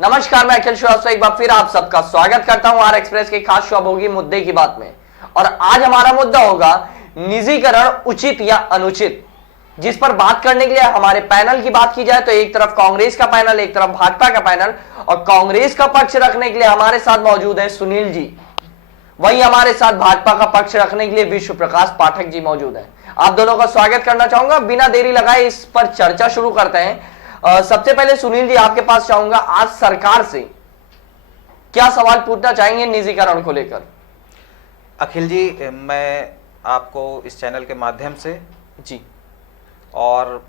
नमस्कार, मैं अखिल श्रीवास्तव एक बार फिर आप सबका स्वागत करता हूं आर एक्सप्रेस के खास शो होगी मुद्दे की बात में। और आज हमारा मुद्दा होगा निजीकरण उचित या अनुचित, जिस पर बात करने के लिए हमारे पैनल की बात की जाए तो एक तरफ कांग्रेस का पैनल, एक तरफ भाजपा का पैनल। और कांग्रेस का पक्ष रखने के लिए हमारे साथ मौजूद है सुनील जी, वहीं हमारे साथ भाजपा का पक्ष रखने के लिए विश्व प्रकाश पाठक जी मौजूद है। आप दोनों का स्वागत करना चाहूंगा। बिना देरी लगाए इस पर चर्चा शुरू करते हैं। सबसे पहले सुनील जी, आपके पास चाहूंगा, आज सरकार से क्या सवाल पूछना चाहेंगे निजीकरण को लेकर? अखिल जी, मैं आपको इस चैनल के माध्यम से जी और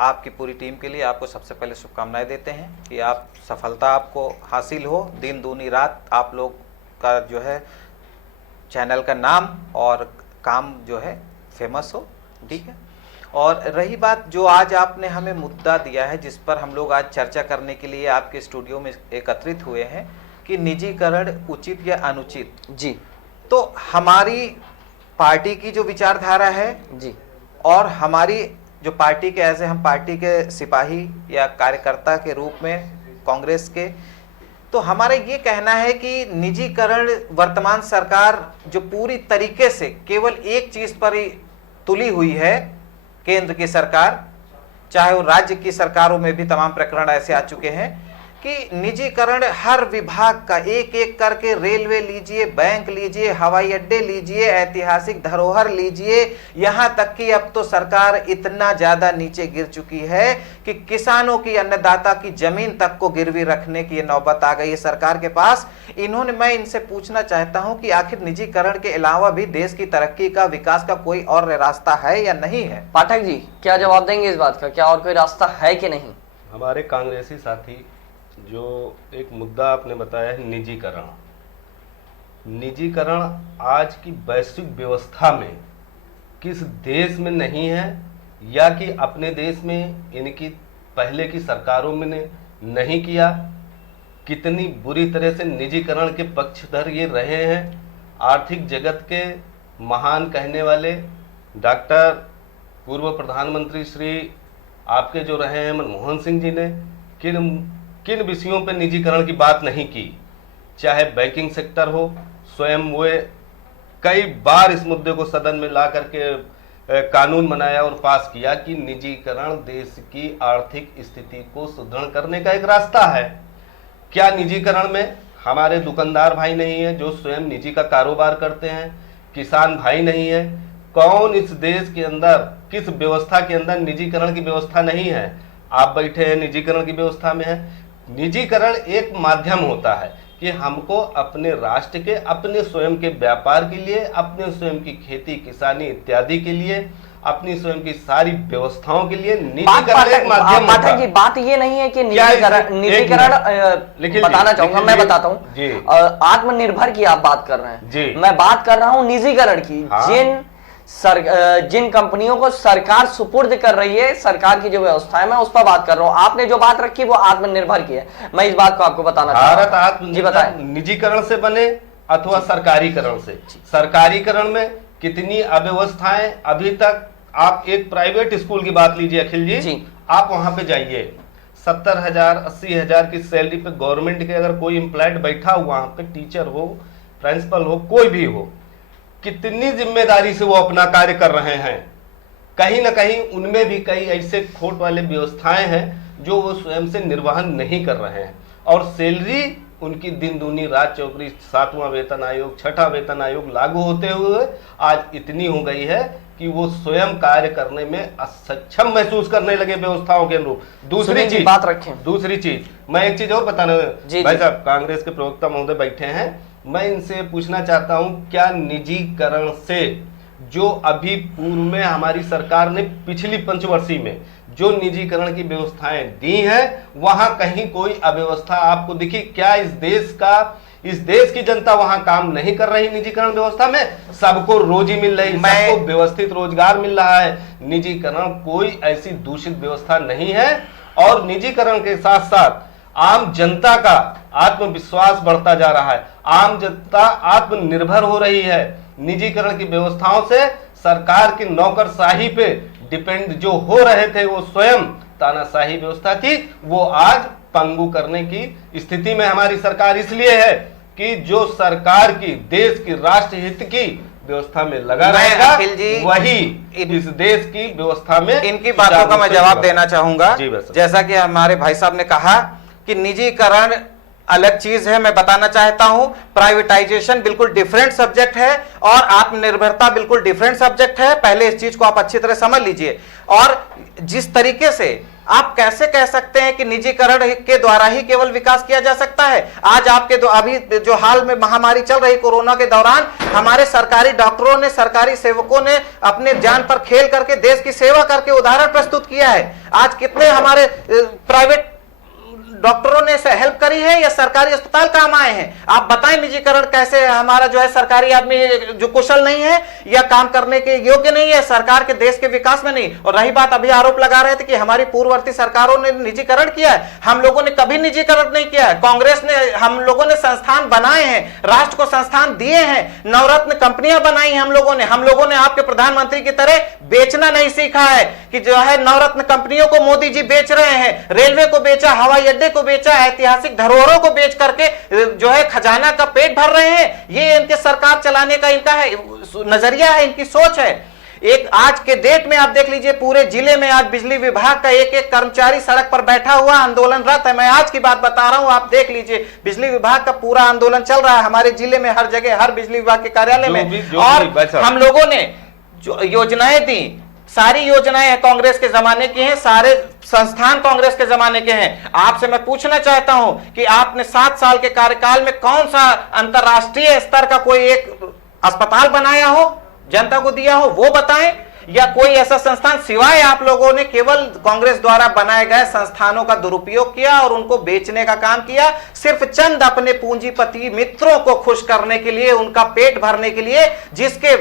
आपकी पूरी टीम के लिए आपको सबसे पहले शुभकामनाएं देते हैं कि आप सफलता आपको हासिल हो, दिन दूनी रात आप लोग का जो है चैनल का नाम और काम जो है फेमस हो। ठीक है। और रही बात जो आज आपने हमें मुद्दा दिया है, जिस पर हम लोग आज चर्चा करने के लिए आपके स्टूडियो में एकत्रित हुए हैं कि निजीकरण उचित या अनुचित जी, तो हमारी पार्टी की जो विचारधारा है जी और हमारी जो पार्टी के ऐसे हम पार्टी के सिपाही या कार्यकर्ता के रूप में कांग्रेस के, तो हमारा ये कहना है कि निजीकरण वर्तमान सरकार जो पूरी तरीके से केवल एक चीज पर ही तुली हुई है, केंद्र की सरकार, चाहे वो राज्य की सरकारों में भी तमाम प्रकरण ऐसे आ चुके हैं कि निजीकरण हर विभाग का एक एक करके, रेलवे लीजिए, बैंक लीजिए, हवाई अड्डे लीजिए, ऐतिहासिक धरोहर लीजिए, यहां तक कि अब तो सरकार इतना ज्यादा नीचे गिर चुकी है कि किसानों की, अन्नदाता की जमीन तक को गिरवी रखने की नौबत आ गई है सरकार के पास। मैं इनसे पूछना चाहता हूं कि आखिर निजीकरण के अलावा भी देश की तरक्की का, विकास का कोई और रास्ता है या नहीं है? पाठक जी, क्या जवाब देंगे इस बात का, क्या और कोई रास्ता है कि नहीं? हमारे कांग्रेसी साथी जो एक मुद्दा आपने बताया है निजीकरण, निजीकरण आज की वैश्विक व्यवस्था में किस देश में नहीं है या कि अपने देश में इनकी पहले की सरकारों में ने नहीं किया। कितनी बुरी तरह से निजीकरण के पक्षधर ये रहे हैं। आर्थिक जगत के महान कहने वाले डॉक्टर पूर्व प्रधानमंत्री श्री आपके जो रहे हैं मनमोहन सिंह जी ने किन विषयों पर निजीकरण की बात नहीं की, चाहे बैंकिंग सेक्टर हो, स्वयं वे कई बार इस मुद्दे को सदन में ला करके कानून बनाया और पास किया कि निजीकरण देश की आर्थिक स्थिति को सुदृढ़ करने का एक रास्ता है। क्या निजीकरण में हमारे दुकानदार भाई नहीं है जो स्वयं निजी का कारोबार करते हैं? किसान भाई नहीं है? कौन इस देश के अंदर, किस व्यवस्था के अंदर निजीकरण की व्यवस्था नहीं है? आप बैठे हैं निजीकरण की व्यवस्था में है। निजीकरण एक माध्यम होता है कि हमको अपने राष्ट्र के, अपने स्वयं के व्यापार के लिए, अपने स्वयं की खेती किसानी इत्यादि के लिए, अपनी स्वयं की सारी व्यवस्थाओं के लिए निजीकरण एक माध्यम होता है। बात ये नहीं है कि निजीकरण बताना चाहूंगा, मैं बताता हूँ। आत्मनिर्भर की आप बात कर रहे हैं, मैं बात कर रहा हूँ निजीकरण की। हाँ। जिन कंपनियों को सरकार सुपुर्द कर रही है, सरकार की जो व्यवस्था है, मैं उस पर बात कर रहा हूं। आपने जो बात रखी वो आत्मनिर्भर की है, मैं इस बात को आपको बताना चाहता हूं। जी बताएं। निजीकरण से बने अथवा सरकारीकरण से, सरकारीकरण में कितनी अव्यवस्थाएं अभी तक। आप एक प्राइवेट स्कूल की बात लीजिए अखिल जी, आप वहां पे जाइए, 70,000 80,000 की सैलरी पे गवर्नमेंट के अगर कोई एम्प्लॉयड बैठा हो, वहां पे टीचर हो, प्रिंसिपल हो, कोई भी हो, कितनी जिम्मेदारी से वो अपना कार्य कर रहे हैं। कहीं ना कहीं उनमें भी कई ऐसे खोट वाले व्यवस्थाएं हैं जो वो स्वयं से निर्वहन नहीं कर रहे हैं, और सैलरी उनकी दिन दूनी रात चौकरी, 7वां वेतन आयोग, 6ठा वेतन आयोग लागू होते हुए आज इतनी हो गई है कि वो स्वयं कार्य करने में असक्षम महसूस करने लगे व्यवस्थाओं के अनुरूप। दूसरी चीज बात रखें, दूसरी चीज मैं एक चीज और बताना, भाई साहब कांग्रेस के प्रवक्ता महोदय बैठे हैं, मैं इनसे पूछना चाहता हूं, क्या निजीकरण से जो अभी पूर्व में हमारी सरकार ने पिछली पंचवर्षीय में जो निजीकरण की व्यवस्थाएं दी हैं, वहां कहीं कोई अव्यवस्था आपको दिखी? क्या इस देश की जनता वहां काम नहीं कर रही? निजीकरण व्यवस्था में सबको रोजी मिल रही, सबको व्यवस्थित रोजगार मिल रहा है। निजीकरण कोई ऐसी दूषित व्यवस्था नहीं है। और निजीकरण के साथ साथ आम जनता का आत्मविश्वास बढ़ता जा रहा है, आम जनता आत्मनिर्भर हो रही है। निजीकरण की व्यवस्थाओं से सरकार की नौकरशाही पे डिपेंड जो हो रहे थे, वो स्वयं तानाशाही व्यवस्था थी, वो आज पंगु करने की स्थिति में हमारी सरकार इसलिए है कि जो सरकार की देश की राष्ट्र हित की व्यवस्था में लगा रहेगा, वही इस देश की व्यवस्था में। इनकी बातों का मैं जवाब देना चाहूंगा। जैसा कि हमारे भाई साहब ने कहा कि निजीकरण अलग चीज है, मैं बताना चाहता हूं प्राइवेटाइजेशन बिल्कुल डिफरेंट सब्जेक्ट है और आत्मनिर्भरता बिल्कुल डिफरेंट सब्जेक्ट है। पहले इस चीज को आप अच्छी तरह समझ लीजिए। और जिस तरीके से आप कैसे कह सकते हैं कि निजीकरण के द्वारा ही केवल विकास किया जा सकता है। आज आपके अभी जो हाल में महामारी चल रही कोरोना के दौरान हमारे सरकारी डॉक्टरों ने, सरकारी सेवकों ने अपने जान पर खेल करके देश की सेवा करके उदाहरण प्रस्तुत किया है। आज कितने हमारे प्राइवेट डॉक्टरों ने हेल्प करी है या सरकारी अस्पताल काम आए हैं। आप बताएं निजीकरण कैसे हमारा जो है सरकारी आदमी जो कुशल नहीं है या काम करने के योग्य नहीं है, सरकार के देश के विकास में नहीं। और रही बात, अभी आरोप लगा रहे थे कि हमारी पूर्ववर्ती सरकारों ने निजीकरण किया है। हम लोगों ने कभी निजीकरण नहीं किया है। कांग्रेस ने, हम लोगों ने संस्थान बनाए हैं, राष्ट्र को संस्थान दिए हैं, नवरत्न कंपनियां बनाई हैं हम लोगों ने आपके प्रधानमंत्री की तरह बेचना नहीं सीखा है कि जो है नवरत्न कंपनियों को मोदी जी बेच रहे हैं। रेलवे को बेचा, हवाई अड्डे को बेचा, ऐतिहासिक धरोहरों को बेच करके जो है खजाना का पेट भर रहे हैं। ये इनके सरकार चलाने का इनका है नजरिया है, इनकी सोच है। एक आज के डेट में आप देख लीजिए पूरे जिले में आज बिजली विभाग का एक एक कर्मचारी सड़क पर बैठा हुआ आंदोलनरत है। मैं आज की बात बता रहा हूं, आप देख लीजिए बिजली विभाग का पूरा आंदोलन चल रहा है हमारे जिले में, हर जगह, हर बिजली विभाग के कार्यालय में। और हम लोगों ने जो योजनाएं दी, सारी योजनाएं कांग्रेस के जमाने की हैं, सारे संस्थान कांग्रेस के जमाने के हैं। आपसे मैं पूछना चाहता हूं कि आपने 7 साल के कार्यकाल में कौन सा अंतरराष्ट्रीय स्तर का कोई एक अस्पताल बनाया हो, जनता को दिया हो, वो बताएं। या कोई ऐसा संस्थान, सिवाय आप लोगों ने केवल कांग्रेस द्वारा बनाए गए संस्थानों का दुरुपयोग किया और उनको बेचने का काम किया, सिर्फ चंद अपने पूंजीपति मित्रों को खुश करने के लिए, उनका पेट भरने के लिए, जिसके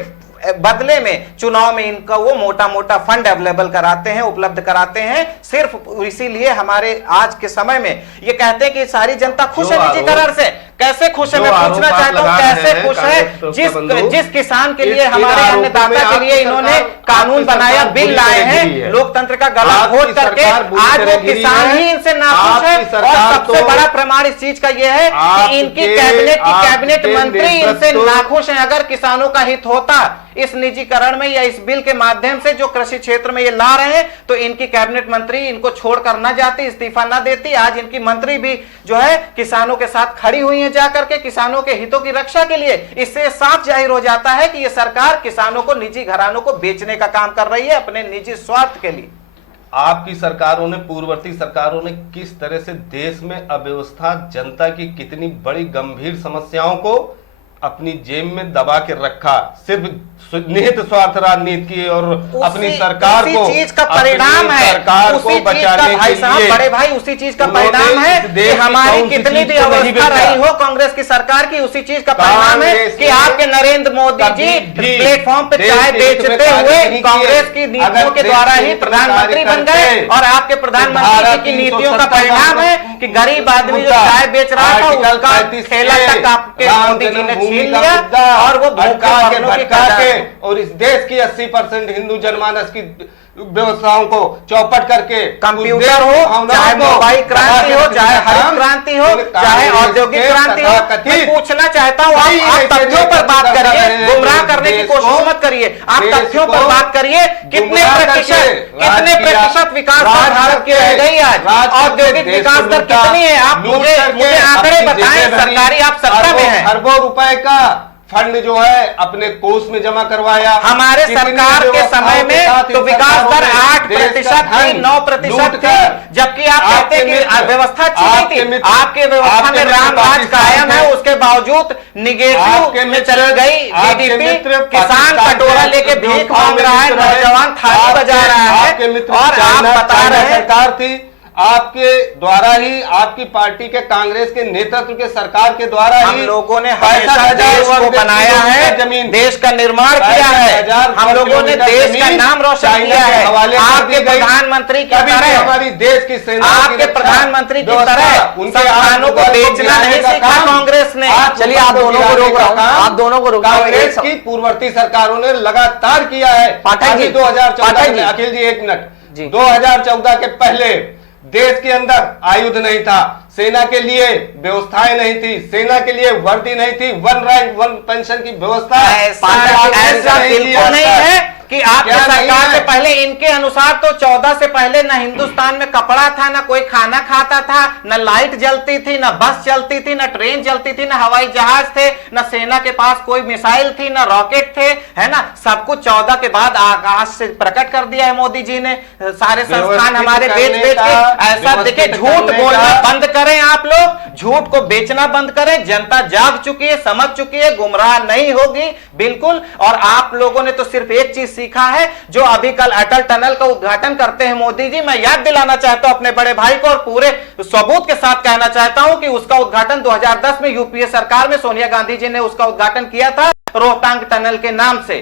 बदले में चुनाव में इनका वो मोटा मोटा फंड अवेलेबल कराते हैं, उपलब्ध कराते हैं। सिर्फ इसीलिए हमारे आज के समय में ये कहते हैं कि सारी जनता खुश है निजीकरण से। कैसे खुश है, मैं पूछना चाहता हूं, कैसे खुश है? जिस किसान के लिए, हमारे अन्नदाता के लिए इन्होंने कानून बनाया, बिल लाए हैं, लोकतंत्र का गला घोट करके, आज वो किसान ही इनसे नाखुश है। और सबसे बड़ा प्रमाण इस चीज का यह है कि इनकी कैबिनेट मंत्री इनसे नाखुश है। अगर किसानों का हित होता इस निजीकरण में या इस बिल के माध्यम से जो कृषि क्षेत्र में ये ला रहे हैं, तो इनकी कैबिनेट मंत्री इनको छोड़कर ना जाती, इस्तीफा ना देती। आज इनकी मंत्री भी जो है किसानों के साथ खड़ी हुई है जाकर के, किसानों के हितों की रक्षा के लिए। इससे साफ जाहिर हो जाता है कि ये सरकार किसानों को, निजी घरानों को बेचने का काम कर रही है अपने निजी स्वार्थ के लिए। आपकी सरकारों ने, पूर्ववर्ती सरकारों ने किस तरह से देश में अव्यवस्था, जनता की कितनी बड़ी गंभीर समस्याओं को अपनी जेब में दबा के रखा, सिर्फ निहित स्वार्थ राजनीति और अपनी सरकार को, चीज का परिणाम है, सरकार को बचाने भाई साहब, बड़े भाई, उसी चीज का परिणाम है कि हमारी कितनी भी अवस्था रही हो कांग्रेस की सरकार की, उसी चीज का परिणाम है कि आपके नरेंद्र मोदी जी प्लेटफॉर्म पे चाय बेचते हुए कांग्रेस की नीतियों के द्वारा ही प्रधानमंत्री बन गए। और आपके प्रधानमंत्री जी की नीतियों का परिणाम है कि गरीब आदमी जो चाय बेच रहा था उसका ठेला तक आपके मोदी जी ने छीन लिया और वो भूखा मरने की और इस देश की 80% हिंदू जनमानस की व्यवस्थाओं को चौपट करके, कंप्यूटर हो, चाहे मोबाइल क्रांति हो, चाहे हरित क्रांति हो, चाहे औद्योगिक क्रांति हो, मैं पूछना चाहता हूं, आप तथ्यों पर बात करिए, गुमराह करने की कोशिश मत करिए। आप तथ्यों पर बात करिए। कितने प्रतिशत विकास दर भारत की रह गई आज? औद्योगिक विकास दर कितनी है? आप मुझे आंकड़े बताएं। सरकारी, आप सत्ता में हैं, अरबों रुपए का फंड जो है अपने कोष में जमा करवाया। हमारे सरकार के समय में तो विकास दर 8% थी, 9% थी, जबकि आप कहते हैं कि व्यवस्था अच्छी नहीं थी। आपके व्यवस्था में रामराज कायम है, उसके बावजूद निगेटिव में चली गई जीडीपी। किसान कटोरा लेके भीख मांग रहा है, नौजवान थाली बजा रहा है, और आप बता रहे हैं सरकार थी आपके द्वारा ही, आपकी पार्टी के कांग्रेस के नेतृत्व के सरकार के द्वारा हम लोगों ने हमेशा देश को बनाया है, देश का निर्माण किया है, हम लोगों ने देश का नाम रोशन किया है। आपके प्रधानमंत्री की तरह, हमारी देश की सेना, आपके प्रधानमंत्री की तरह उनके संस्थानों को बेचना नहीं सीखा कांग्रेस ने। चलिए आप दोनों को रोक रहा हूं, आप दोनों को रोक रहा हूं। कांग्रेस की पूर्ववर्ती सरकारों ने लगातार किया है। पाठक जी, 2014 में, अखिल जी एक मिनट, 2014 के पहले देश के अंदर आयुध नहीं था, सेना के लिए व्यवस्थाएं नहीं थी, सेना के लिए वर्दी नहीं थी, वन रैंक वन पेंशन की व्यवस्था ऐसा बिल्कुल नहीं है कि आपकी सरकार से पहले इनके अनुसार तो 14 से पहले न हिंदुस्तान में कपड़ा था, न कोई खाना खाता था, न लाइट जलती थी, न बस चलती थी, न ट्रेन चलती थी, न हवाई जहाज थे, न सेना के पास कोई मिसाइल थी, न रॉकेट थे, है ना। सब कुछ 14 के बाद आकाश से प्रकट कर दिया है मोदी जी ने। सारे संस्थान हमारे बेच बेच के ऐसा देखे। झूठ बोलना बंद करें, आप लोग झूठ को बेचना बंद करें। जनता जाग चुकी है, समझ चुकी है, गुमराह नहीं होगी बिल्कुल। और आप लोगों ने तो सिर्फ एक चीज सीखा है, जो अभी कल अटल टनल का उद्घाटन करते हैं मोदी जी, मैं याद दिलाना चाहता हूं अपने बड़े भाई को और पूरे सबूत के साथ कहना चाहता हूं कि उसका उद्घाटन 2010 में यूपीए सरकार में सोनिया गांधी जी ने उसका उद्घाटन किया था रोहतांग टनल के नाम से।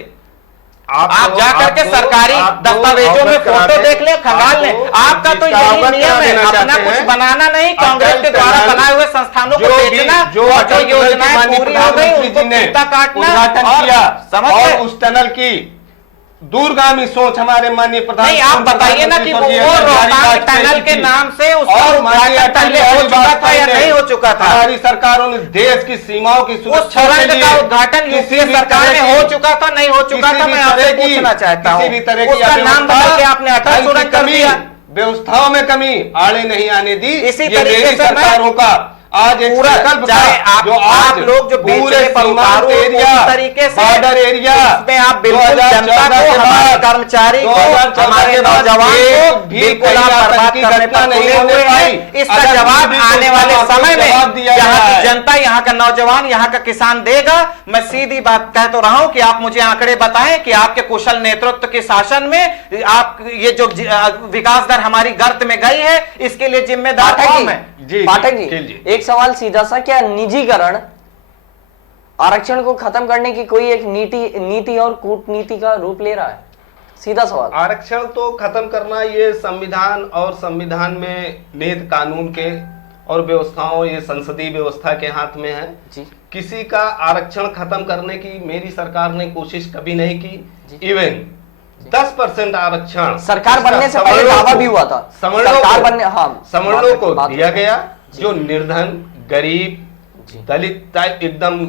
आप जाकर के सरकारी दस्तावेजों में फोटो देख ले, खंगाल ले। आपका तो यही नियम है, अपना कुछ बनाना नहीं, कांग्रेस के द्वारा बनाए हुए संस्थानों को बेचना, जो योजनाएं पूरी हो गई उनको पीता काटना। और उस टनल की दूरगामी सोच हमारे माननीय प्रधान नहीं, आप बताइए ना कि वो रोहतांग टनल के नाम से उसका उद्घाटन पहले हो चुका था या नहीं हो चुका था? हमारी सरकारों ने देश की सीमाओं की सुरक्षा के लिए का उद्घाटन यूपीए सरकार में हो चुका था, नहीं हो चुका था? मैं आपसे पूछना चाहता हूं, किसी भी तरह की उसका नाम बदल के आपने अटल सुरंग कर दिया। व्यवस्थाओं में कमी आड़े नहीं आने दी। इसी तरीके से सरकारों का आज एक संकल्प था, जो आप लोग जो पूरे तरीके से बॉर्डर एरिया में आप बिल्कुल जनता को, हमारे कर्मचारी को, हमारे नौजवान को बिल्कुल आप बर्बाद करने पर तुले हुए हैं। इसका जवाब आने वाले समय में यहाँ की जनता, यहाँ का नौजवान, यहाँ का किसान देगा। मैं सीधी बात कह तो रहा हूं कि आप मुझे आंकड़े बताएं कि आपके कुशल नेतृत्व के शासन में आप ये जो विकास दर हमारी गर्त में गई है, इसके लिए जिम्मेदार कौन है? पाठक जी, एक सवाल सीधा सा, क्या निजीकरण आरक्षण को खत्म करने की कोई एक नीति और कूटनीति का रूप ले रहा है? सीधा सवाल। आरक्षण तो खत्म करना ये संविधान और संविधान में निहित कानून के और व्यवस्थाओं, ये संसदीय व्यवस्था के हाथ में है जी। किसी का आरक्षण खत्म करने की मेरी सरकार ने कोशिश कभी नहीं की। इवन 10% आरक्षण सरकार बनने से पहले दावा भी हुआ था। सवर्णों को दिया गया, जो निर्धन, गरीब, दलित एकदम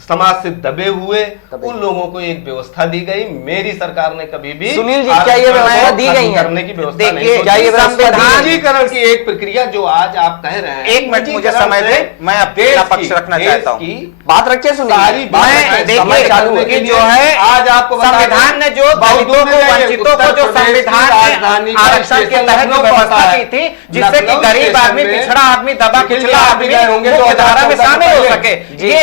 समाज से दबे हुए उन लोगों को एक व्यवस्था दी गई। मेरी सरकार ने कभी भी सुनील जी, क्या ये व्यवस्था दी गई है? करने की व्यवस्था नहीं। क्या ये निजीकरण की एक प्रक्रिया जो आज आप कह रहे हैं, एक मिनट मुझे समय दे, मैं अपना पक्ष रखना चाहता हूँ। बात रखिए सुनील, देखिए जो है आज आपको संविधान ने जो दलितों को, वंचितों को जो संविधान ने आरक्षण के तहत जो व्यवस्था की थी, जिससे कि गरीब आदमी, पिछड़ा आदमी, दबा कुचला आदमी मुख्यधारा में शामिल हो सके, ये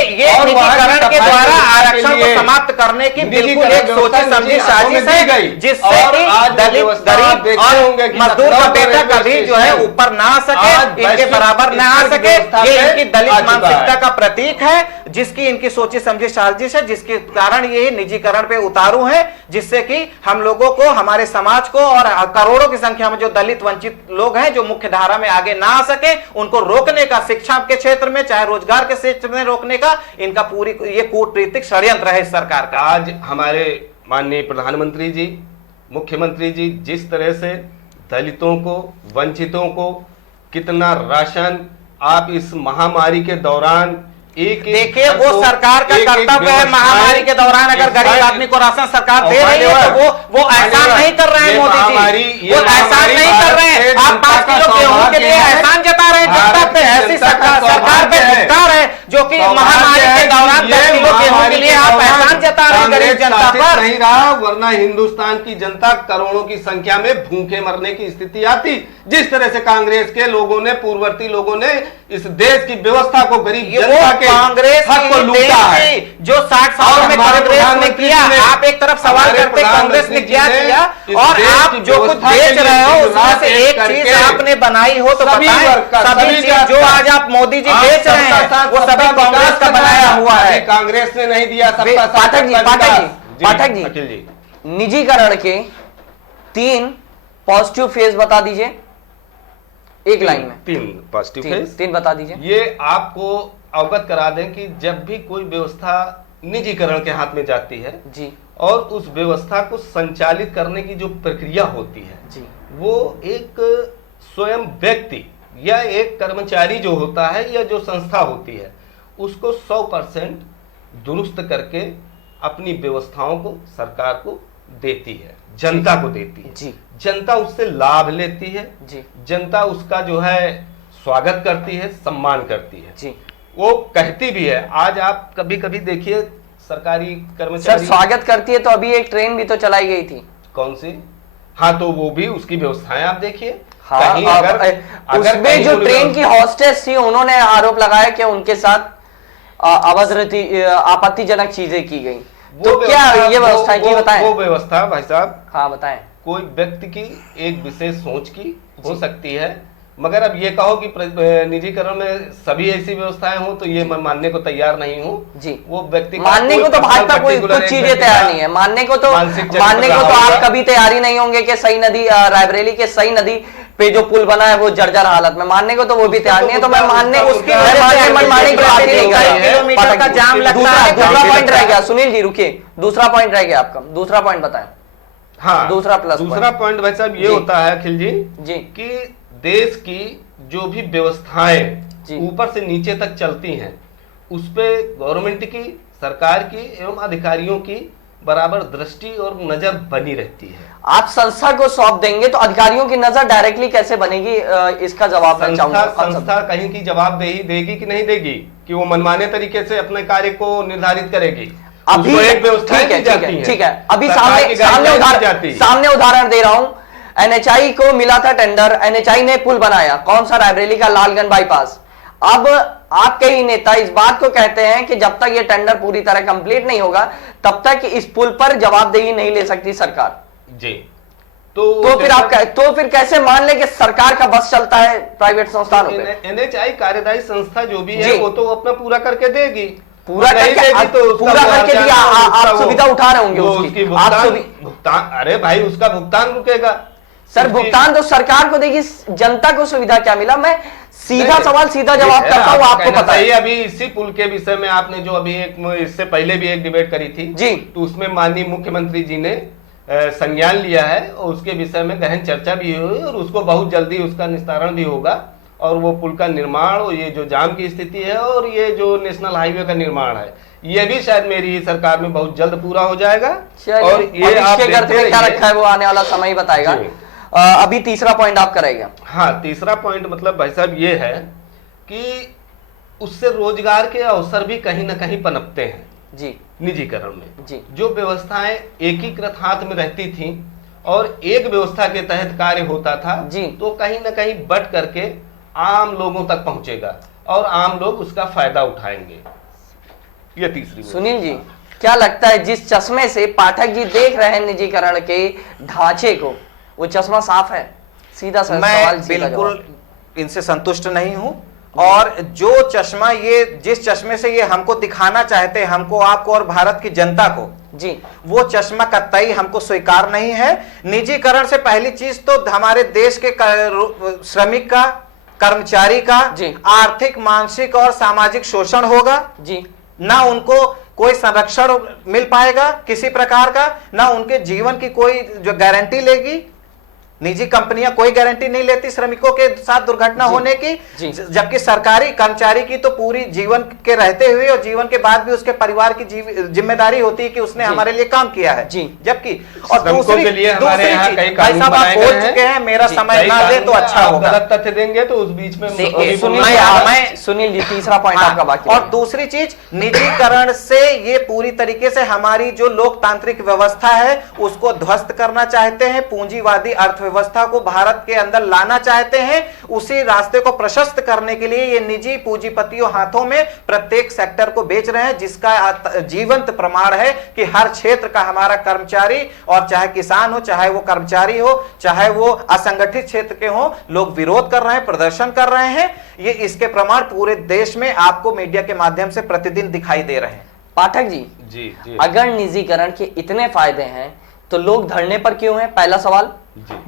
के द्वारा आरक्षण को समाप्त करने की बिल्कुल एक सोची समझी साजिश है, जिससे कि दलित, गरीब और मजदूर का बेटा कभी जो है ऊपर ना आ सके, इनके बराबर ना आ सके। ये इनकी दलित मानसिकता का प्रतीक है, जिसकी इनकी सोची समझी साजिश है, जिसके कारण ये निजीकरण पे उतारू है, जिससे कि हम लोगों को, हमारे समाज को और करोड़ों की संख्या में जो दलित वंचित लोग हैं, जो मुख्य धारा में आगे ना आ सके, उनको रोकने का, शिक्षा के क्षेत्र में चाहे रोजगार के क्षेत्र में रोकने का इनका पूरी ये कूटनीतिक षड्यंत्र है इस सरकार का। आज हमारे माननीय प्रधानमंत्री जी, मुख्यमंत्री जी जिस तरह से दलितों को, वंचितों को कितना राशन आप इस महामारी के दौरान देखिए, वो सरकार का कर्तव्य है। महामारी के दौरान अगर गरीब आदमी को राशन सरकार दे रही है तो वो एहसान नहीं कर रहे हैं मोदी जी, वो एहसान नहीं कर रहे हैं। आप 5 किलो गेहूं के लिए एहसान जता रहे हैं जनता पे। ऐसी सरकार पे धिक्कार है जो कि महामारी के दौरान 10 किलो गेहूं के लिए आप एहसान जता रहे हैं गरीब जनता पर। नहीं रहा, वरना हिंदुस्तान की जनता करोड़ों की संख्या में भूखे मरने की स्थिति आती। जिस तरह से कांग्रेस के लोगों ने, पूर्ववर्ती लोगों ने इस देश की व्यवस्था को, गरीब जनता कांग्रेस को लूटा है, जो 60 सालों में कांग्रेस ने किया। आप एक तरफ सवाल करते कांग्रेस ने क्या किया, और आप जो कुछ बेच रहे हो उसमें से एक चीज आपने बनाई हो तो बताएं। सभी चीज जो आज आप मोदी जी बेच रहे हैं वो सभी कांग्रेस का बनाया हुआ है, कांग्रेस ने नहीं दिया। पाठक जी, निजीकरण के 3 पॉजिटिव फेज बता दीजिए एक लाइन में। 3 पॉजिटिव फेज, 3 बता दीजिए। ये आपको अवगत करा दें कि जब भी कोई व्यवस्था निजीकरण के हाथ में जाती है जी, और उस व्यवस्था को संचालित करने की जो प्रक्रिया होती है जी, वो एक स्वयं व्यक्ति या एक कर्मचारी जो होता है या जो संस्था होती है उसको 100% दुरुस्त करके अपनी व्यवस्थाओं को सरकार को देती है, जनता को देती है जी। जनता उससे लाभ लेती है जी। जनता उसका जो है स्वागत करती है, सम्मान करती है जी। वो कहती भी है। आज आप कभी कभी देखिए सरकारी सर कर्मचारी स्वागत करती है तो अभी एक ट्रेन भी तो चलाई गई थी। कौन सी? हाँ, तो वो भी उसकी व्यवस्थाएं आप देखिए। हाँ, कहीं उसमें कहीं जो ट्रेन की हॉस्टेस थी उन्होंने आरोप लगाया कि उनके साथ आपत्तिजनक चीजें की गई। तो क्या ये व्यवस्था जी बताएं। वो व्यवस्था भाई साहब, हाँ बताएं। कोई व्यक्ति की एक विशेष सोच की हो सकती है, मगर अब ये कहो कि निजीकरण में सभी ऐसी व्यवस्थाएं हो तो ये मैं मानने को तैयार नहीं हूँ जी। वो व्यक्ति मानने को तो भाजपा कोई कुछ चीजें तैयार नहीं है मानने को तो आप कभी तैयार ही नहीं होंगे कि सही नदी रायबरेली के सही नदी पे जो पुल बना है वो जर्जर हालत में, मानने को तो वो भी तैयार नहीं है। तो मैं मानने मनमानी की बात ही नहीं कर किलोमीटर का जाम लगता है। दूसरा पॉइंट रह गया सुनील जी, रुकिए, दूसरा पॉइंट रह गया आपका, दूसरा पॉइंट बताएं। हाँ, दूसरा पॉइंट भाई साहब ये होता है अखिल जी कि देश की जो भी व्यवस्थाएं ऊपर से नीचे तक चलती हैं उस पे गवर्नमेंट की, सरकार की एवं अधिकारियों की बराबर दृष्टि और नजर बनी रहती है। आप संस्था को सौंप देंगे तो अधिकारियों की नजर डायरेक्टली कैसे बनेगी, इसका जवाब मैं चाहूंगा। संस्था कहीं की जवाबदेही देगी कि नहीं देगी कि वो मनमाने तरीके से अपने कार्य को निर्धारित करेगी? अभी एक व्यवस्था ठीक है, अभी सामने उदाहरण दे रहा हूं। एनएचआई को मिला था टेंडर, एनएचआई ने पुल बनाया, कौन सा? रायबरेली का लालगंज बाईपास। अब आपके ही नेता इस बात को कहते हैं कि जब तक ये टेंडर पूरी तरह कंप्लीट नहीं होगा तब तक इस पुल पर जवाबदेही नहीं ले सकती सरकार जी। तो फिर कैसे मान ले कि सरकार का बस चलता है प्राइवेट संस्थानों पे? एनएचआई कार्यदायी संस्था जो भी है वो तो अपना पूरा करके देगी, पूरा करके दिया, आप सुविधा उठा रहे होंगे उसकी भुगतान। अरे भाई उसका भुगतान रुकेगा सर, भुगतान तो सरकार को देगी, जनता को सुविधा क्या मिला? मैं सीधा सवाल सीधा जवाब करता हूँ, आपको पता है। अभी इसी पुल के विषय में आपने जो अभी इससे पहले भी एक डिबेट करी थी जी, तो उसमें माननीय मुख्यमंत्री जी ने संज्ञान लिया है और उसके विषय में गहन चर्चा भी हुई और उसको बहुत जल्दी उसका निस्तारण भी होगा और वो पुल का निर्माण और ये जो जाम की स्थिति है और ये जो नेशनल हाईवे का निर्माण है ये भी शायद मेरी सरकार में बहुत जल्द पूरा हो जाएगा। और ये आप क्या रखा है वो आने वाला समय ही बताएगा। अभी तीसरा पॉइंट आप करेंगे। हाँ, तीसरा पॉइंट मतलब भाई साहब ये है कि उससे रोजगार के अवसर भी कहीं ना कहीं पनपते हैं जी निजीकरण में जी। जो व्यवस्थाएं एकीकृत हाथ में रहती थी और एक व्यवस्था के तहत कार्य होता था जी, तो कहीं ना कहीं बट करके आम लोगों तक पहुंचेगा और आम लोग उसका फायदा उठाएंगे। ये तीसरी। सुनील जी, क्या लगता है जिस चश्मे से पाठक जी देख रहे हैं निजीकरण के ढांचे को, वो चश्मा साफ है? सीधा सा सवाल। मैं बिल्कुल इनसे संतुष्ट नहीं हूं और जो चश्मा ये जिस चश्मे से ये हमको दिखाना चाहते हैं, हमको, आपको और भारत की जनता को जी, वो चश्मा कतई हमको स्वीकार नहीं है। निजीकरण से पहली चीज तो हमारे देश के श्रमिक का, कर्मचारी का आर्थिक, मानसिक और सामाजिक शोषण होगा जी। ना उनको कोई संरक्षण मिल पाएगा किसी प्रकार का, ना उनके जीवन की कोई जो गारंटी लेगी। निजी कंपनियां कोई गारंटी नहीं लेती श्रमिकों के साथ दुर्घटना होने की, जबकि सरकारी कर्मचारी की तो पूरी जीवन के रहते हुए और जीवन के बाद भी उसके परिवार की जिम्मेदारी होती है कि उसने हमारे लिए काम किया है। जबकि और दूसरी चीज आप बोल चुके हैं, मेरा समय ना दे तो अच्छा होगा। गलत तथ्य देंगे तो उस बीच में सुनील जी तीसरा पॉइंट आपका बाकी। और दूसरी चीज, निजीकरण से ये पूरी तरीके से हमारी जो लोकतांत्रिक व्यवस्था है उसको ध्वस्त करना चाहते हैं, पूंजीवादी अर्थव्यवस्था को भारत के अंदर लाना चाहते हैं। उसी रास्ते को प्रशस्त करने के लिए ये निजी पूंजीपतियों हाथों में प्रत्येक सेक्टर को बेच रहे हैं, जिसका जीवंत प्रमाण है कि हर क्षेत्र का हमारा कर्मचारी, और चाहे किसान हो, चाहे वो कर्मचारी हो, चाहे वो असंगठित क्षेत्र के हो, लोग विरोध कर रहे हैं, प्रदर्शन कर रहे हैं। ये इसके प्रमाण पूरे देश में आपको मीडिया के माध्यम से प्रतिदिन दिखाई दे रहे हैं। पाठक जी, अगर निजीकरण के इतने फायदे हैं तो लोग धरने पर क्यों हैं? पहला सवाल।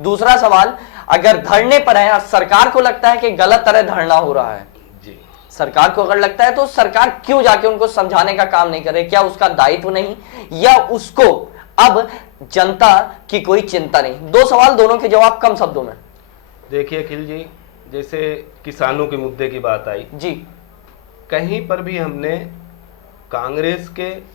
दूसरा सवाल, अगर धरने पर है और सरकार को लगता है कि गलत तरह धरना हो रहा है जी, सरकार को अगर लगता है तो सरकार क्यों जाके उनको समझाने का काम नहीं करे? क्या उसका दायित्व नहीं, या उसको अब जनता की कोई चिंता नहीं? दो सवाल, दोनों के जवाब कम शब्दों में। देखिए अखिल जी, जैसे किसानों के मुद्दे की बात आई जी, कहीं पर भी हमने कांग्रेस के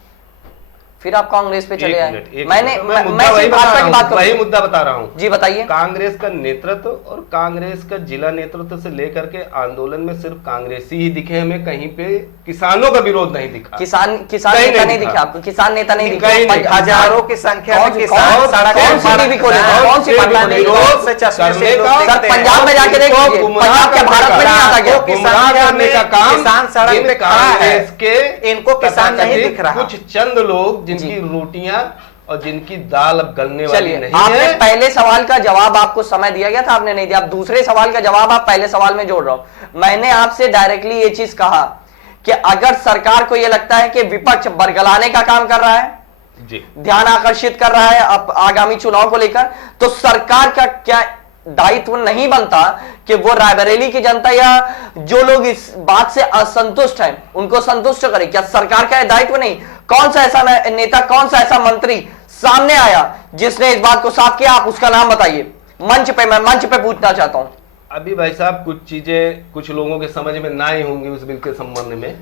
फिर आप कांग्रेस पे चले आए। एक मैंने मिनट, मैं मुद्दा वही सिर्फ बता भाजपा रहा की हूं, बात वही करूं। मुद्दा बता रहा हूँ। जी बताइए। कांग्रेस का नेतृत्व और कांग्रेस का जिला नेतृत्व से लेकर के आंदोलन में सिर्फ कांग्रेसी ही दिखे, हमें कहीं पे किसानों का विरोध नहीं दिखा। किसान कहीं नेता नहीं नहीं दिखा। दिखा आपको? किसान नेता नहीं दिखा? कहीं नहीं। हजारों की संख्या में किसान कौन सड़क सी टीवी खोले थे? कौन सी पार्टी खोले थे? विरोध से चश्मे से लोग करने का- देखते हैं। पंजाब में जाके देख लीजिए, पंजाब के भारत में नहीं आता क्या? गुमराह करने का काम किसान सड़क पे खड़ा है, कांग्रेस के इनको किसान नहीं तथाकथित दिख रहा। कुछ चंद लोग जिनकी रोटियां और जिनकी दाल अब गलने वाली चलिए, नहीं आपने है। पहले सवाल का जवाब आपको समय दिया गया था, आपने नहीं दिया। आप दूसरे सवाल का जवाब आप पहले सवाल में जोड़ रहे हो। मैंने आपसे डायरेक्टली ये चीज कहा कि अगर सरकार को यह लगता है कि विपक्ष बरगलाने का काम कर रहा है, जी, ध्यान आकर्षित कर रहा है आगामी चुनाव को लेकर, तो सरकार का क्या दायित्व नहीं बनता कि वो रायबरेली की जनता या जो लोग इस बात से असंतुष्ट हैं उनको संतुष्ट करे? क्या सरकार का दायित्व नहीं? कौन सा ऐसा नेता, कौन सा ऐसा मंत्री सामने आया जिसने इस बात को साफ किया? आप उसका नाम बताइए। मैं मंच पे पूछना चाहता हूं। अभी भाई साहब कुछ चीजें कुछ लोगों के समझ में ना ही होंगी उस बिल के संबंध में,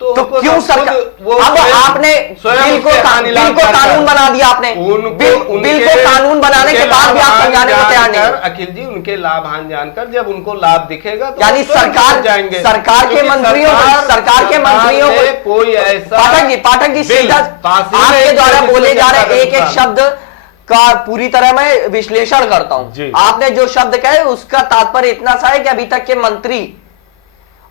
तो उनको क्यों सब सरकार, खुद वो अब स्वयं- आपने स्वयं बिल उसके हानिलाल को कर- कानून बना दिया आपने। बिल को कानून बनाने के बाद भी आप समझाने को तैयार नहीं। अखिल जी, उनके लाभ हानि जानकर जब उनको लाभ दिखेगा तो यानी वो स्वयं सरकार समझ जाएंगे। सरकार के क्योंकि मंत्रियों सरकार ने को कोई ऐसा पाठक जी बिल सीधा पास ही आपके नहीं द्वारा किया बोले जा जिसमें रहे एक एक जनता शब्द का पूरी तरह मैं विश्लेषण करता जी। हूं। आपने जो शब्द कहे उसका तात्पर्य इतना सा है कि अभी तक के मंत्री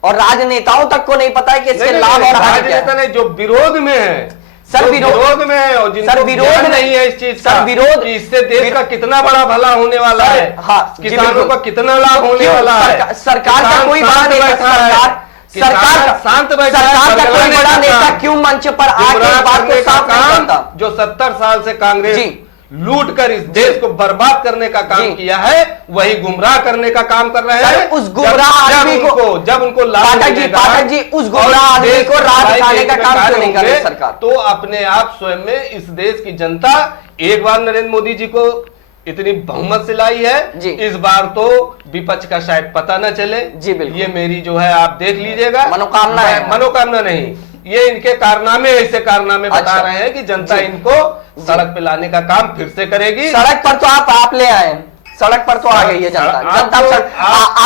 और राजनेताओं तक को नहीं पता है कि इसके लाभ और हानि क्या राजनेता है। ने जो विरोध में है, सर, जो विरोध- विरोध में है और जिनको सर, विरोध ज्ञान में- नहीं है इस चीज सर, का विरोध- कि इससे देश का कितना बड़ा भला होने वाला सर, है, हाँ, जी, किसानों बिल्कुल। का कितना लाभ होने क्यों? वाला है। सरकार का किसान कोई शांत बड़ा नेता, बैठा है। सरकार शांत बैठा है, सरकार का कोई बरगलाने बड़ा का नेता काम, क्यों मंच पर आके गुमराह इस बात करने को का साफ नहीं काम करता? जो 70 साल से कांग्रेस जी। लूट कर इस देश को बर्बाद करने का काम जी। किया है, वही गुमराह करने का काम कर रहे सर, हैं। उस गुमराह आदमी को- जब उनको लाभ पाठक जी, मिलेगा पाठक जी, उस और गुमराह आदमी देश को की राह भलाई दिखाने के का हित में काम कार्य क्यों नहीं कर रही होंगे, सरकार? तो अपने आप स्वयं में इस देश की जनता एक बार नरेंद्र मोदी जी को इतनी बहुमत से लाई है, जी। इस बार तो विपक्ष का शायद पता न चले। जी, बिल्कुल। ये मेरी जो है आप देख लीजिएगा, मनोकामना है। मनोकामना नहीं, ये इनके कारनामे, ऐसे कारनामे बता अच्छा। रहे हैं कि जनता जी। इनको सड़क पे लाने का काम फिर से करेगी। सड़क पर तो आप ले आए, सड़क पर तो आ गई है जनता।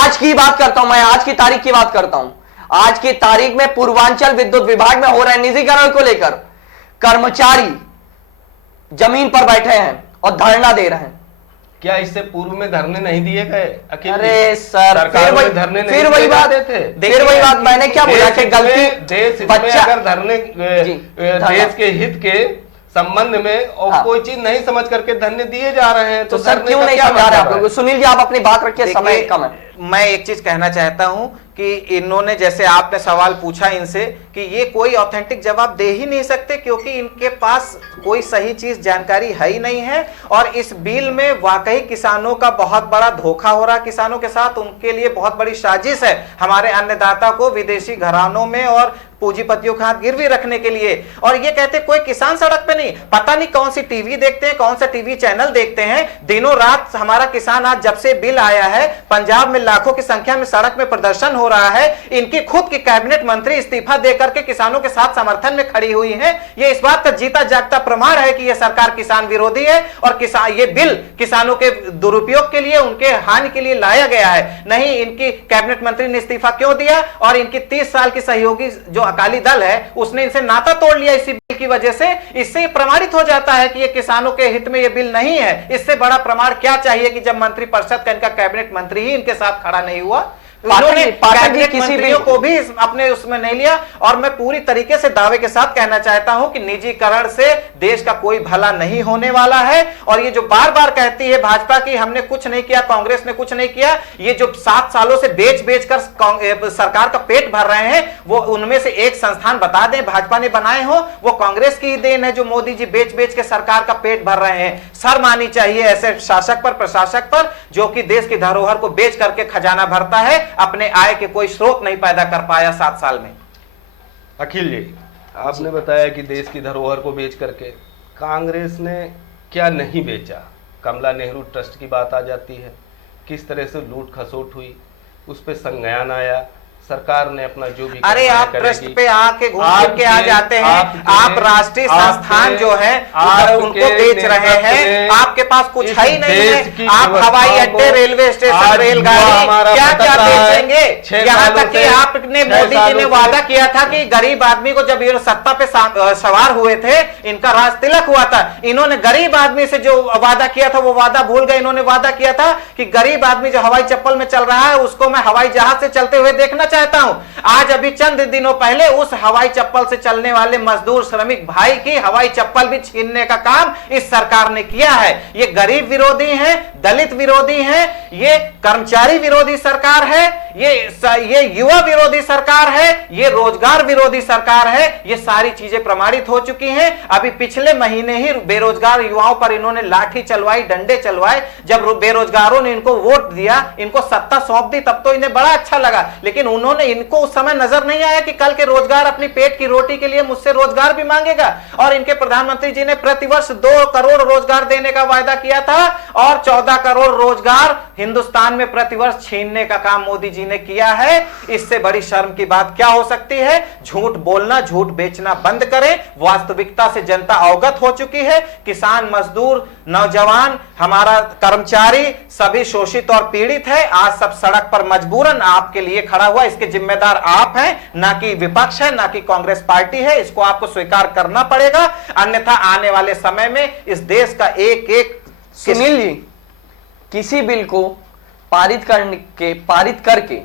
आज की बात करता हूं मैं, आज की तारीख की बात करता हूं। आज की तारीख में पूर्वांचल विद्युत विभाग में हो रहे निजीकरण को लेकर कर्मचारी जमीन पर बैठे हैं और धरना दे रहे हैं। क्या इससे पूर्व में धरने नहीं दिए गए? अखिल जी, अरे सर, सरकार में धरने नहीं फिर वही दिए बात, जाते थे। फिर वही बात मैंने क्या बोला कि गलती देश में बच्चा अगर धरने जी, देश के हित के संबंध में और हाँ। कोई चीज नहीं समझ करके धरने दिए जा रहे हैं तो तो सर धरने क्यों का नहीं क्या समझा रहे आप मतलब लोग? सुनील जी, आप अपनी बात रखिए, समय देखिए, कम है। मैं एक चीज कहना चाहता हूं कि इन्होंने, जैसे आपने सवाल पूछा इनसे कि ये कोई ऑथेंटिक जवाब दे ही नहीं सकते क्योंकि इनके पास कोई सही चीज जानकारी है ही नहीं है। और इस बिल में वाकई किसानों का बहुत बड़ा धोखा हो रहा है किसानों के साथ, उनके लिए बहुत बड़ी साजिश है हमारे अन्नदाता को विदेशी घरानों में और पूंजीपतियों के हाथ गिरवी रखने के लिए। और ये कहते कोई किसान सड़क पे नहीं, पता नहीं कौन सी टीवी देखते हैं, कौन सा टीवी चैनल देखते हैं, दिनों रात हमारा किसान, आज जब से बिल आया है पंजाब में लाखों की संख्या में सड़क में प्रदर्शन हो रहा है। इनकी खुद की कैबिनेट मंत्री इस्तीफा देकर के किसानों के साथ समर्थन में खड़ी हुई है। ये इस बात का जीता जागता प्रमाण है कि यह सरकार किसान विरोधी है और ये बिल किसानों के दुरुपयोग के लिए, उनके हानि के लिए लाया गया है। नहीं, इनकी कैबिनेट मंत्री ने इस्तीफा क्यों दिया? और इनकी 30 साल की सहयोगी जो अकाली दल है उसने इनसे नाता तोड़ लिया इसी बिल की वजह से। इससे प्रमाणित हो जाता है कि ये किसानों के हित में ये बिल नहीं है। इससे बड़ा प्रमाण क्या चाहिए कि जब मंत्रिपरिषद का इनका कैबिनेट मंत्री ही इनके साथ खड़ा नहीं हुआ, उन्होंने कैबिनेट मंत्रियों को भी अपने उसमें नहीं लिया। और मैं पूरी तरीके से दावे के साथ कहना चाहता हूं कि निजीकरण से देश का कोई भला नहीं होने वाला है। और ये जो बार बार कहती है भाजपा की हमने कुछ नहीं किया, कांग्रेस ने कुछ नहीं किया, ये जो 7 सालों से बेच बेच कर सरकार का पेट भर रहे हैं, वो उनमें से एक संस्थान बता दें भाजपा ने बनाए हो, वो कांग्रेस की देन है जो मोदी जी बेच बेच के सरकार का पेट भर रहे हैं। शर्म आनी चाहिए ऐसे शासक पर, प्रशासक पर, जो कि देश की धरोहर को बेच करके खजाना भरता है, अपने आय के कोई स्रोत नहीं पैदा कर पाया 7 साल में। अखिल जी, आपने बताया कि देश की धरोहर को बेच करके कांग्रेस ने क्या नहीं बेचा। कमला नेहरू ट्रस्ट की बात आ जाती है, किस तरह से लूट खसोट हुई, उस पर संज्ञान आया, सरकार ने अपना जो भी अरे आप प्रश्न पे आके घूम फिर के आ जाते हैं। आप राष्ट्रीय संस्थान जो है उनको बेच रहे हैं, आपके पास कुछ है ही नहीं है। आप हवाई अड्डे, रेलवे स्टेशन, रेलगाड़ी क्या क्या बेचेंगे? यहाँ तक कि आपने मोदी जी ने वादा किया था कि गरीब आदमी को, जब ये सत्ता पे सवार हुए थे, इनका राज तिलक हुआ था, इन्होंने गरीब आदमी से जो वादा किया था वो वादा भूल गए। इन्होंने वादा किया था कि गरीब आदमी जो हवाई चप्पल में चल रहा है उसको मैं हवाई जहाज से चलते हुए देखना चाहता हूं। आज अभी चंद दिनों पहले उस हवाई चप्पल से चलने वाले मजदूर श्रमिक भाई की हवाई चप्पल भी छीनने का काम इस सरकार ने किया है। ये गरीब विरोधी है, दलित विरोधी है, ये कर्मचारी विरोधी सरकार है, ये युवा विरोधी सरकार है, ये रोजगार विरोधी सरकार है। ये सारी चीजें प्रमाणित हो चुकी हैं। अभी पिछले महीने ही बेरोजगार युवाओं पर इन्होंने लाठी चलवाई, डंडे चलवाए। जब बेरोजगारों ने इनको वोट दिया, इनको सत्ता सौंप दी, तब तो इन्हें बड़ा अच्छा लगा, लेकिन उन्होंने इनको उस समय नजर नहीं आया कि कल के रोजगार, अपनी पेट की रोटी के लिए मुझसे रोजगार भी मांगेगा। और इनके प्रधानमंत्री जी ने प्रतिवर्ष 2 करोड़ रोजगार देने का वादा किया था और 14 करोड़ रोजगार हिंदुस्तान में प्रतिवर्ष छीनने का काम मोदी जी ने किया है। इससे बड़ी शर्म की बात क्या हो सकती है? झूठ बोलना, झूठ बेचना बंद करें। वास्तविकता से जनता अवगत हो चुकी है। किसान, मजदूर, नौजवान, हमारा कर्मचारी सभी शोषित और पीड़ित है। आज सब सड़क पर मजबूरन आपके लिए खड़ा हुआ। इसके जिम्मेदार आप हैं, ना कि विपक्ष है, ना कि कांग्रेस पार्टी है। इसको आपको स्वीकार करना पड़ेगा, अन्यथा आने वाले समय में इस देश का एक एक। सुनील जी, किसी बिल को पारित करके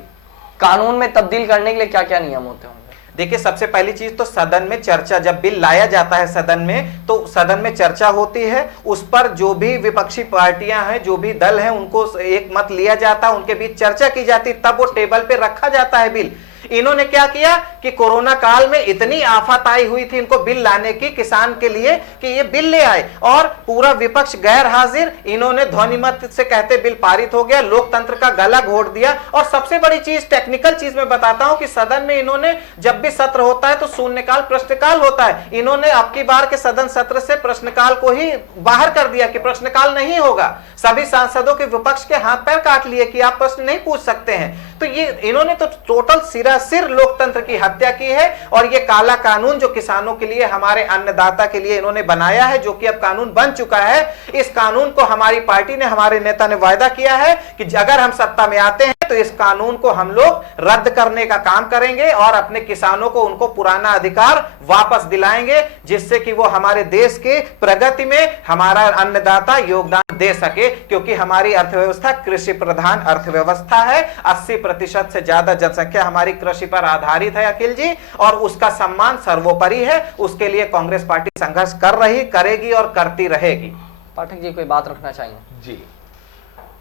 कानून में तब्दील करने के लिए क्या क्या नियम होते होंगे? देखिए, सबसे पहली चीज तो सदन में चर्चा। जब बिल लाया जाता है सदन में, तो सदन में चर्चा होती है। उस पर जो भी विपक्षी पार्टियां हैं, जो भी दल हैं, उनको एक मत लिया जाता है, उनके बीच चर्चा की जाती, तब वो टेबल पे रखा जाता है बिल। इन्होंने क्या किया कि कोरोना काल में इतनी आफत आई हुई थी इनको बिल लाने की किसान के लिए कि ये बिल ले आए, और पूरा विपक्ष गैर हाजिर। इन्होंने ध्वनिमत से कहते बिल पारित हो गया, लोकतंत्र का गला घोट दिया। और सबसे बड़ी चीज, टेक्निकल चीज मैं बताता हूं कि सदन में इन्होंने, जब भी सत्र होता है तो शून्यकाल प्रश्नकाल होता है, इन्होंने अब की बार के सदन सत्र से प्रश्नकाल को ही बाहर कर दिया कि प्रश्नकाल नहीं होगा। सभी सांसदों के, विपक्ष के हाथ पैर काट लिए कि आप प्रश्न नहीं पूछ सकते हैं। तो ये इन्होंने तो टोटल सिर लोकतंत्र की हत्या की है। और ये काला कानून जो किसानों के लिए, हमारे अन्नदाता के लिए इन्होंने बनाया है, जो कि अब कानून बन चुका है, इस कानून को हमारी पार्टी ने, हमारे नेता ने वायदा किया है कि अगर हम सत्ता में आते हैं तो इस कानून को हम लोग रद्द करने का काम करेंगे और अपने किसानों को, उनको पुराना अधिकार वापस दिलाएंगे, जिससे कि वो हमारे देश की प्रगति में हमारा अन्नदाता योगदान दे सके। क्योंकि हमारी अर्थव्यवस्था कृषि प्रधान अर्थव्यवस्था है। 80% से ज्यादा जनसंख्या हमारी कृषि पर आधारित है अखिल जी, और उसका सम्मान सर्वोपरि है। उसके लिए कांग्रेस पार्टी संघर्ष कर रही, करेगी और करती रहेगी। पाठक जी, कोई बात रखना चाहेंगे? जी,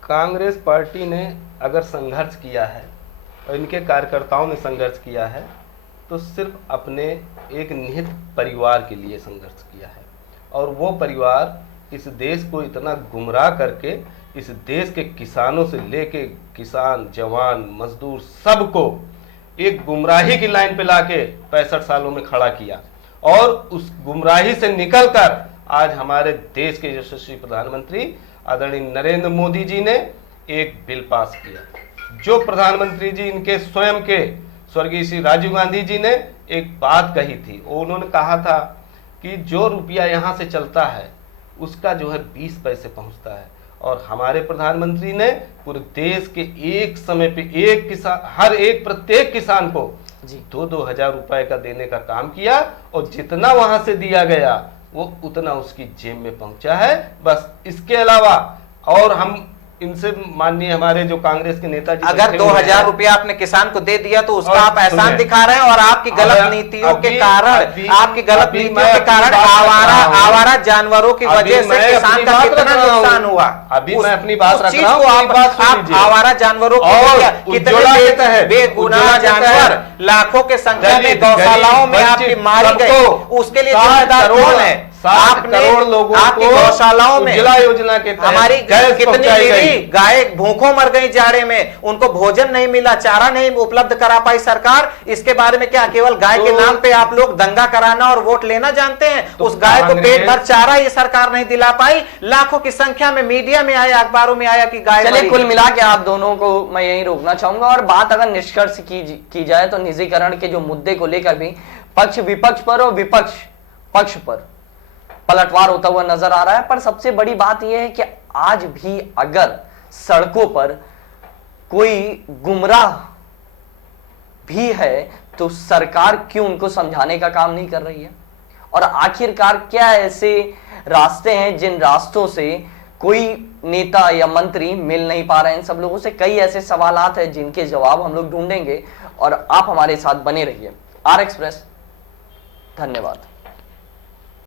कांग्रेस पार्टी ने अगर संघर्ष किया है और इनके कार्यकर्ताओं ने संघर्ष किया है तो सिर्फ अपने एक निहित परिवार के लिए संघर्ष किया है। और वो परिवार इस देश को इतना गुमराह करके, इस देश के किसानों से लेके किसान, जवान, मजदूर, सबको एक गुमराही की लाइन पे लाके 65 सालों में खड़ा किया। और उस गुमराही से निकलकर आज हमारे देश के यशस्वी प्रधानमंत्री आदरणीय नरेंद्र मोदी जी ने एक बिल पास किया। जो प्रधानमंत्री जी इनके स्वयं के स्वर्गीय श्री राजीव गांधी जी ने एक बात कही थी, उन्होंने कहा था कि जो रुपया यहाँ से चलता है उसका जो है 20 पैसे पहुँचता है। और हमारे प्रधानमंत्री ने पूरे देश के एक समय पे एक किसान, हर एक प्रत्येक किसान को 2-2 हजार रुपए का देने का काम किया। और जितना वहां से दिया गया वो उतना उसकी जेब में पहुंचा है। बस इसके अलावा और हम इनसे, माननीय हमारे जो कांग्रेस के नेता जी, अगर 2000 रुपया आपने किसान को दे दिया तो उसका आप एहसान दिखा रहे हैं। और आपकी गलत नीतियों के कारण, आपकी गलत नीतियों के कारण आवारा जानवरों की वजह से किसान का कितना नुकसान हुआ। अभी मैं अपनी बात रख रहा हूँ, आप आवारा जानवरों को कितने बेगुनाह जानवर लाखों के संख्या में गौशालाओं में आपकी मारी गई, उसके लिए जिम्मेदार कौन है? 60 करोड़ लोगों आपकी को गौशालाओं में उज्ज्वला योजना के तहत हमारी गैस कितनी पहुंचाई गई। निरी गाय भूखों मर गई जाड़े में, उनको भोजन नहीं मिला, चारा नहीं उपलब्ध करा पाई सरकार। इसके बारे में क्या केवल गाय के नाम पे आप लोग दंगा कराना और वोट लेना जानते हैं? उस गाय को पेट भर चारा ये सरकार नहीं दिला पाई। लाखों की संख्या में मीडिया में आया, अखबारों में आया कि गाय। चलिए, कुल मिला के आप दोनों को मैं यही रोकना चाहूंगा। और बात अगर निष्कर्ष की जाए तो निजीकरण के जो मुद्दे को लेकर भी पक्ष विपक्ष पर और विपक्ष पक्ष पर पलटवार होता हुआ नजर आ रहा है। पर सबसे बड़ी बात यह है कि आज भी अगर सड़कों पर कोई गुमराह भी है तो सरकार क्यों उनको समझाने का काम नहीं कर रही है? और आखिरकार क्या ऐसे रास्ते हैं जिन रास्तों से कोई नेता या मंत्री मिल नहीं पा रहे हैं? इन सब लोगों से कई ऐसे सवालात हैं जिनके जवाब हम लोग ढूंढेंगे और आप हमारे साथ बने रहिए। आर एक्सप्रेस, धन्यवाद।